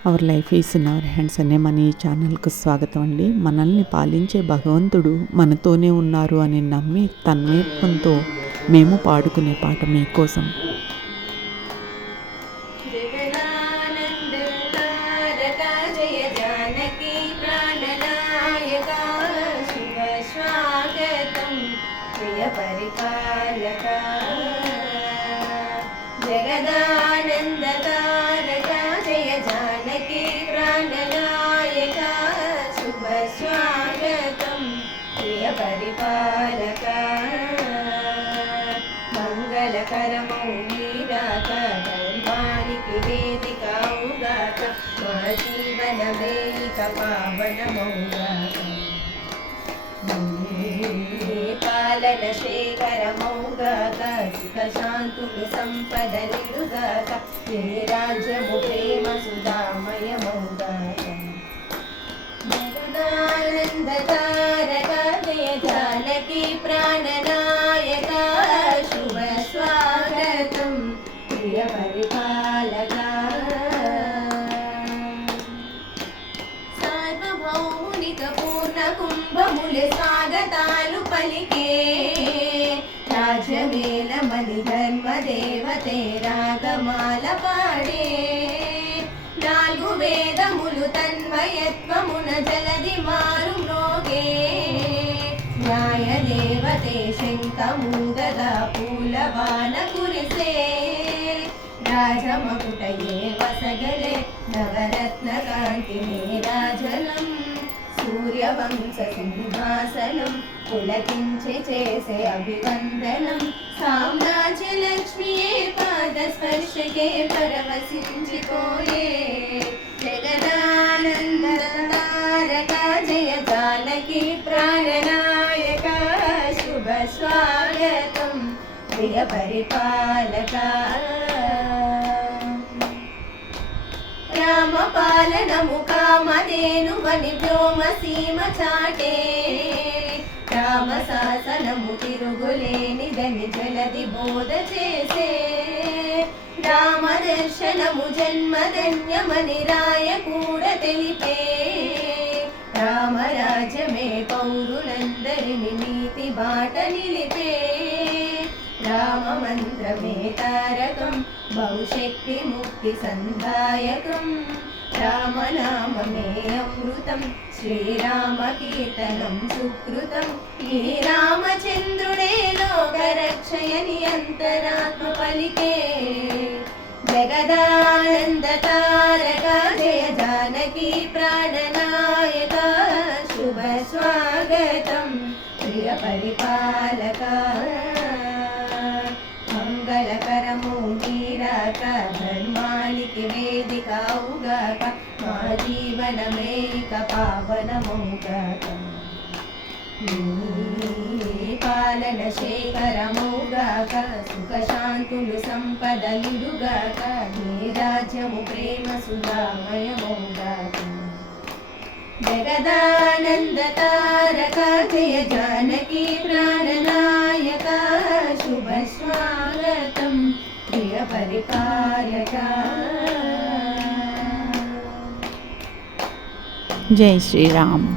Our life is in our hands అనే మన ఈ ఛానల్కు స్వాగతం అండి. మనల్ని పాలించే భగవంతుడు మనతోనే ఉన్నారు అని నమ్మి తన్మయత్వంతో మేము పాడుకునే పాట మీకోసం. జగదానంద తారక జయ జానకి ప్రాణనాయక శుభ స్వాగతం ప్రియ పరిపాలక మంగళకరమౌ నీరాక ధర్మానికి వేదిక అవుగాక మా జీవన వేదిక పావనమౌగాక పాలన శేఖరమౌగాక సుఖ శాంతులు సంపదలిడుగాక ఏ రాజ్యము ప్రేమ సుధామయమౌగాక జగదానంద తారక జయ జానకి ప్రాణనాయక శుభ స్వాగతం ప్రియ పరిపాలక సార్వభౌమునిక పూర్ణ కుంభములు స్వాగతాలు పలికే రాజవేల మలి ధర్మ దేవతే రాగమాల పాడే నాలుగు వేదములు తన్మయత్వమున జలది మారు మ్రోగే న్యాయ దేవతే శంఖమూదగా పూలవాన కురిసే రాజమకుటయే వసగలే నవరత్న కాంతి నీరాజనం సూర్యవంశ సింహాసనం పులకించి చేసే అభివందనం సామ్రాజ్య లక్ష్మియే పాద స్పర్శకే పరవశించిపోయే జగదానంద తారక జయ జానకి ప్రాణనాయక శుభ స్వాగతం ప్రియ పరిపాలక రామ పాలనము కామధేను వని వ్యోమ సీమ చాటే రామ శాసనము తిరుగులేనిదని జలది బోధ చేసే రామ దర్శనము జన్మధన్యమని రాయ కూడా తెలిపే రామరాజ్యమే పౌరులందరిని నీతి బాట నిలిపే రామ మంత్రమే తారకం బహుశక్తి ముక్తి సందాయకం రామనామమే అమృతం శ్రీరామ కీర్తనం సుకృతం ఈ రామచంద్రుడే లోకరక్షయని అంతరాత్మ పలికే జగదానంద తారక జయ జానకి ప్రాణనాయక శుభ స్వాగతం ప్రియ పరిపాలక మంగళకరము నీరాక ధర్మానికి వేదిక అవుగాక మా జీవనమేక పావనమౌగాక పాలన శేఖరమౌగాక సుఖ శాంతులు సంపదలుగాక నీ రాజ్యము ప్రేమ సుధామయమౌగాక జగదానంద తారక జయ జానకి ప్రాణనాయక శుభ స్వాగతం ప్రియ పరిపాలక. జై శ్రీరామ్.